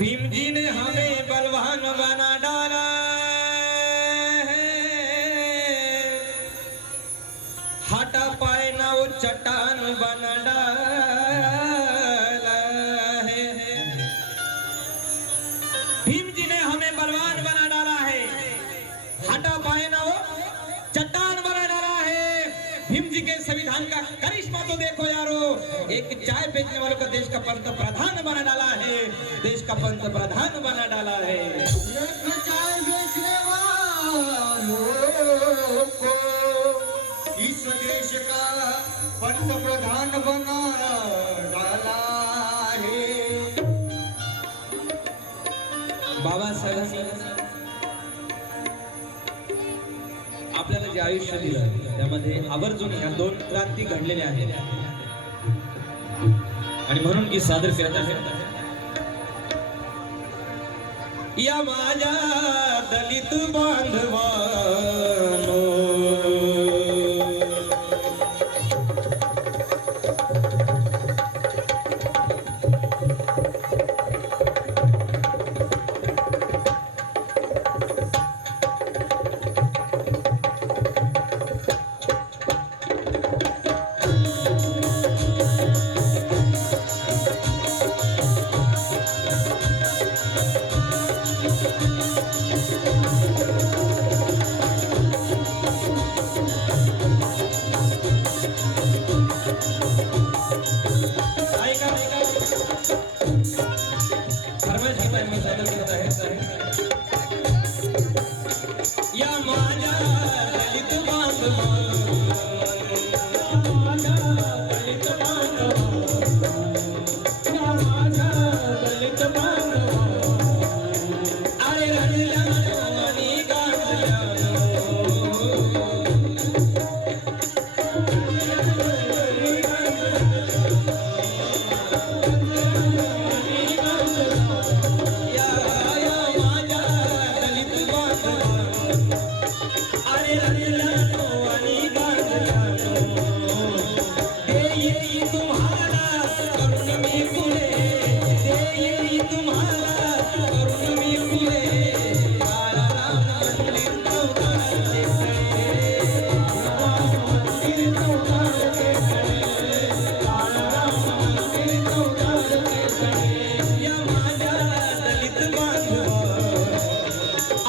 भीम जी ने हमें बलवान बना डाला है, हाथा पाए ना वो चट्टान बना डाला है। भीम जी ने हमें बलवान बना डाला है, हाथा पाए ना वो चट्टान बना डाला है। भीम जी के संविधान का करिश्मा तो देखो यारो, एक चाय बेचने वालों का देश का पंत प्रधान बना डाला है, देश का पंत प्रधान बना डाला है। चाय बेचने वालों को इस देश का पंत प्रधान बना डाला है। बाबासाहेबांनी आपल्याला जे आयुष्य दिलं त्यामध्ये आवर्जून ह्या दोन क्रांती घडलेल्या आहेत आणि म्हणून की सादर करत आहे या माझ्या दलित बांधवांनो, या माझ्या दलित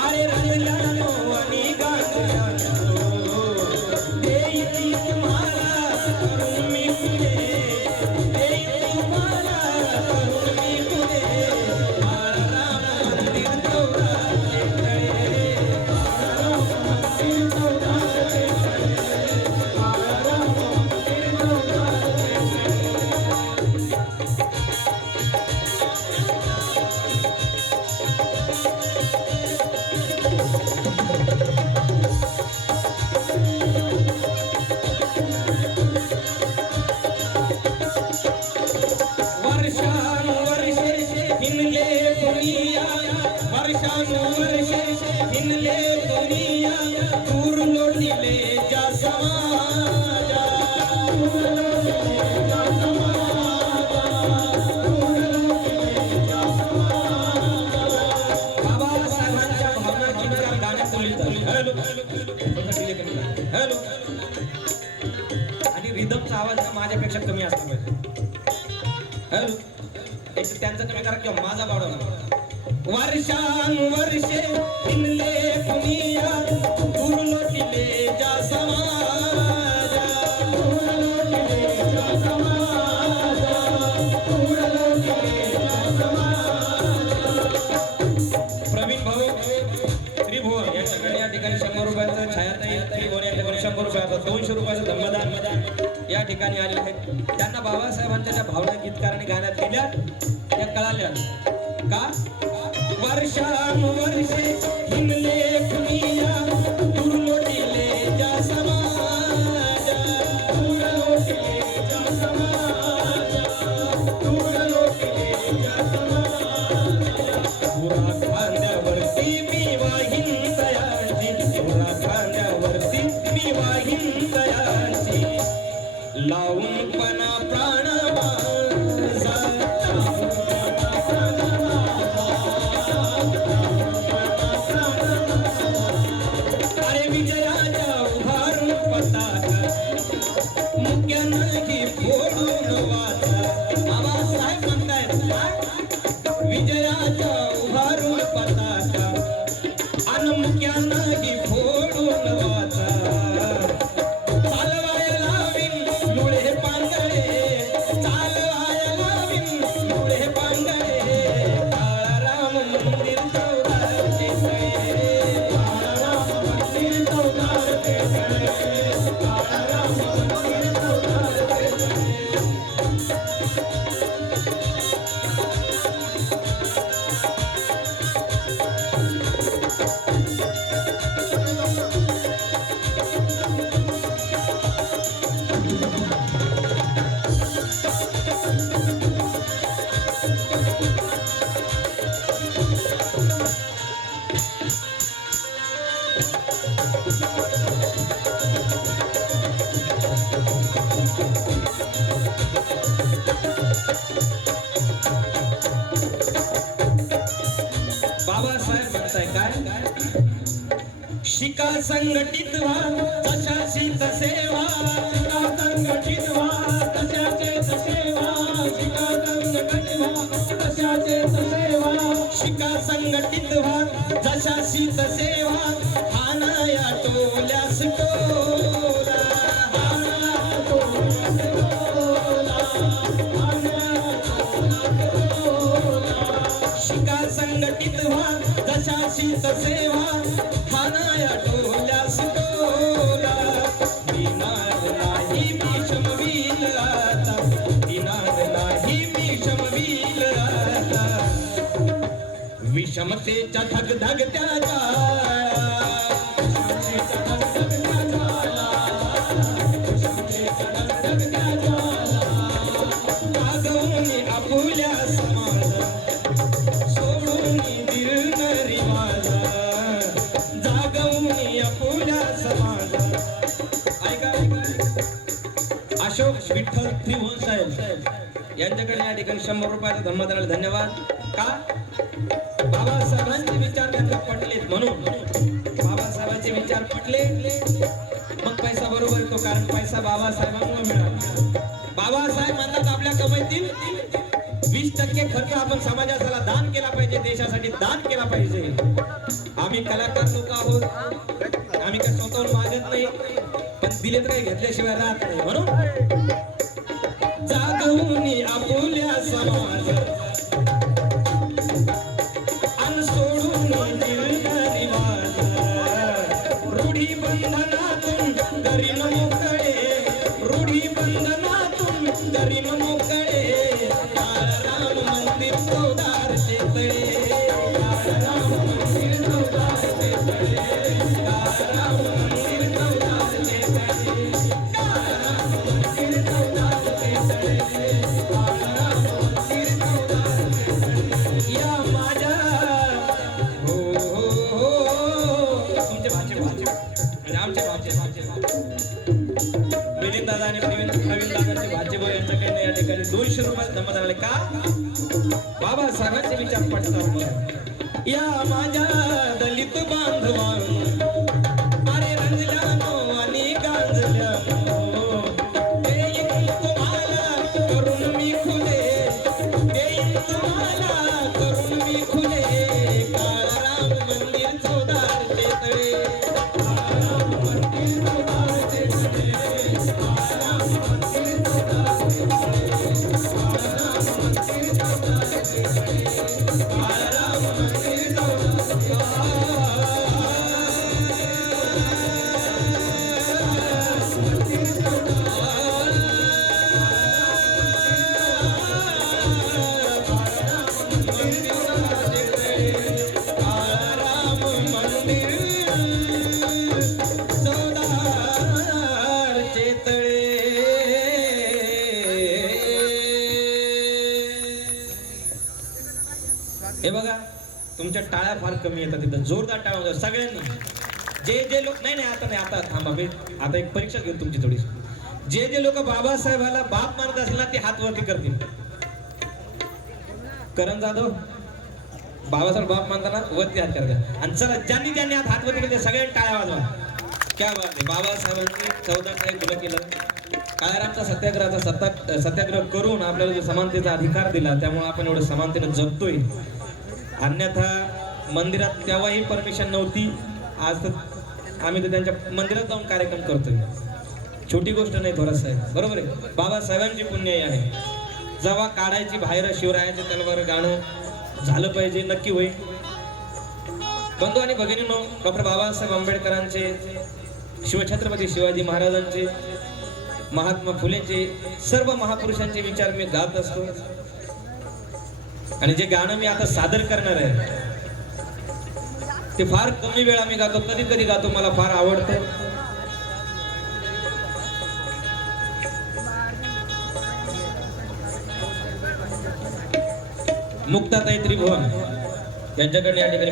अरे रडल्या आणि गाजल्या हिनले दुनिया दूर लोटिले जा समाजा, बाबासाहेबांच्या भावना गीतकार गाण्यात हॅलो हॅलो आणि रिदमचा आवाज माझ्यापेक्षा कमी असला पाहिजे. हॅलो एक त्यांचा कमी करा किंवा माझा वाढवा. वर्षानुवर्षे हिनले दुनिया दूर लोटिले जा समाजा, दूर लोटिले जा समाजा, दूर लोटिले जा समाजा. प्रवीण भाऊ त्रिभुवन यांच्याकडे या ठिकाणी 100 रुपयाचं छायाताई त्रिभुवन यांच्याकडे 100 रुपयाचं 200 रुपयाचं धम्मदान या ठिकाणी आले आहेत. त्यांना बाबासाहेबांच्या ज्या भावना गीतकाराने गाण्यात केल्या त्या कळाल्या का. वर्षानुवर्षे हिनले दुनिया दूर लोटिले जा समाजा, दूर लोटिले जा समाजा, दूर लोटिले जा समाजा. पुरा खांद्यावरती मी वाहीन दयाची, पुरा खांद्यावरती मी वाहीन दयाची, लावून पणा प्राण माझा, लावून पणा प्राण माझा. बाबासाहेब म्हणताय काय? शिका संघटित व्हा तशाची तसेवा, शिका संघटित व्हा तशाचे तसेवा, शिका संघटित व्हा तशाचे तसेवा, शिका संघटित व्हा जशाशी तसेवा, हानाया टोल्यास टोला, हानाया टोल्यास टोला, हानाया टोल्यास टोला, शिका संघटित व्हा जशाशी तसेवा, हानाया टोल्यास टोला, दिनाद नाही मी शमवील आता, दिनाद नाही मी शमवील आता, विषमतेच्या धगधगत्या जाळा, विषमतेच्या धगधगत्या जाळा, विषमतेच्या धगधगत्या जाळा, जागवून आपुल्या समाजा, सोडून दिल माझा, जागवून आपुल्या समाजा. ऐका अशोक विठ्ठल त्रिभुवन साहेब यांच्याकडे या ठिकाणी 100 रुपयाचा धम्मदानाला धन्यवाद. का? बाबासाहेबांचे विचार त्यांना पटलेत म्हणून. बाबासाहेबांचे विचार पटले मग पैसा बरोबर येतो, कारण पैसा बाबासाहेबांमुळे मिळाला. बाबासाहेब म्हणतात आपल्या कमाईतील 20% खर्च आपण समाजाला दान केला पाहिजे, देशासाठी दान केला पाहिजे. आम्ही कलाकार लोक आहोत, आम्ही काय स्वतःहून मागत नाही, पण दिले तर काही घेतल्याशिवाय राहत नाही. म्हणून जागवून आपुल्या समाज, अन सोडून दिल माझा, रूढी बंधनातून करीन मोकळे, रूढी बंधनातून करीन मोकळे, राम मंदिर चौदार शेतळे, राम मंदिर चौदार शेतळे, राम मंदिर चौदार शेतळे, राम मंदिर चौदार शेतळे, राम मंदिर चौदार शेतळे. या माझ्या हो हो हो तुमचे भाचे म्हणजे आमचे भाचे मिलिंद दादा आणि नवीन दादांचे भाचे भाऊ यांच्याकडे या ठिकाणी 200 रुपये जमा झाले. का? बाबासाहेबांचे विचार पडतात. या माझ्या दलित बांधवांनो, अरे रंजल्यानो आणि गांजल्यानो, देईन तुम्हाला करून मी खुले, देईन तुम्हाला करून मी खुले, काळाराम मंदिर चौदार शेतळे, काळाराम मंदिर चौदार शेतळे, काळाराम मंदिर चौदार शेतळे, काळाराम मंदिर चौदार शेतळे, काळाराम मंदिर हे बघा तुमच्या टाळ्या फार कमी येतात, तिथं जोरदार टाळ्या होतात सगळ्यांनी. जे लोक नाही आता थांबा, आता एक परीक्षा घेऊ तुमची थोडी. जे लोक बाबासाहेबाला बाप मानत असतील ना ते हात वरती करतील. करण जाधव बाबासाहेब बाप मानताना वरती हात करतात. आणि चला ज्यांनी हात वरती केले सगळ्यांनी टाळ्या वाजवा. क्या बात आहे. बाबासाहेबांनी 14 गुन्हा केलं. काळारामचा सत्याग्रह करून आपल्याला जो समानतेचा अधिकार दिला, त्यामुळे आपण एवढं समानतेनं जगतोय. अन्यथा मंदिरात तेव्हाही परमिशन नव्हती, आज तर आम्ही तर त्यांच्या मंदिरात जाऊन कार्यक्रम करतोय. छोटी गोष्ट नाही थोरात साहेब, बरोबर आहे. बाबासाहेबांची पुण्याई आहे. जेव्हा काढायची बाहेर शिवरायाच्या तलवार गाणं झालं पाहिजे, नक्की होईल. बंधू आणि भगिनींनो, डॉक्टर बाबासाहेब आंबेडकरांचे, शिवछत्रपती शिवाजी महाराजांचे, महात्मा फुलेंचे, सर्व महापुरुषांचे विचार मी गात असतो. आणि जे गाणं मी आता सादर करणार आहे ते फार कमी वेळा मी गातो, कधी गातो, मला फार आवडतं. मुक्ताताई त्रिभुवन यांच्याकडे या ठिकाणी